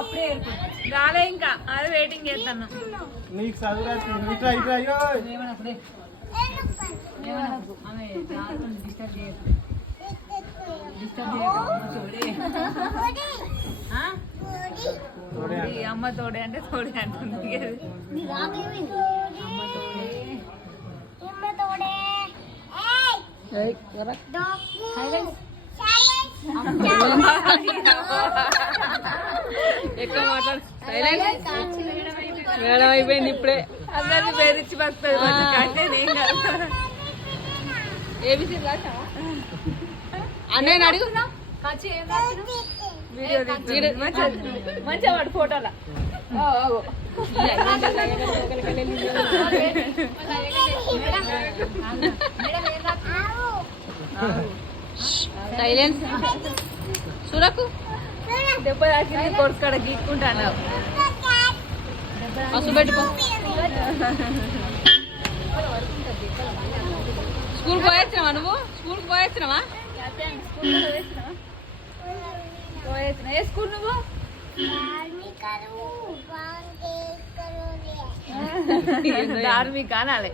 అప్పుడే రాలే ఇంకా అది వెయిటింగ్ చేస్తాను. నీకు చదువు అమ్మ తోడే అంటే తోడే అంటుంది. ఎక్కువ మాట్లాడు. మేడం అయిపోయింది ఇప్పుడే. అందరినీ పేరిచ్చి పడుతుంది అంటే నేను కాదు. ఏబిసి అన్నయ్య అడుగుతున్నా మంచిగా వాడు ఫోటోలా సైలెన్స్. చూడకు దెబ్బ తాకింది కొడుకు కాడ గీక్కుంటాను. పసుపు పెట్టుకో. స్కూల్కి పోయొచ్చినావా నువ్వు? స్కూల్కి పోయొచ్చినావా? ఏ స్కూల్ నువ్వు? ధార్మిక అనాలి.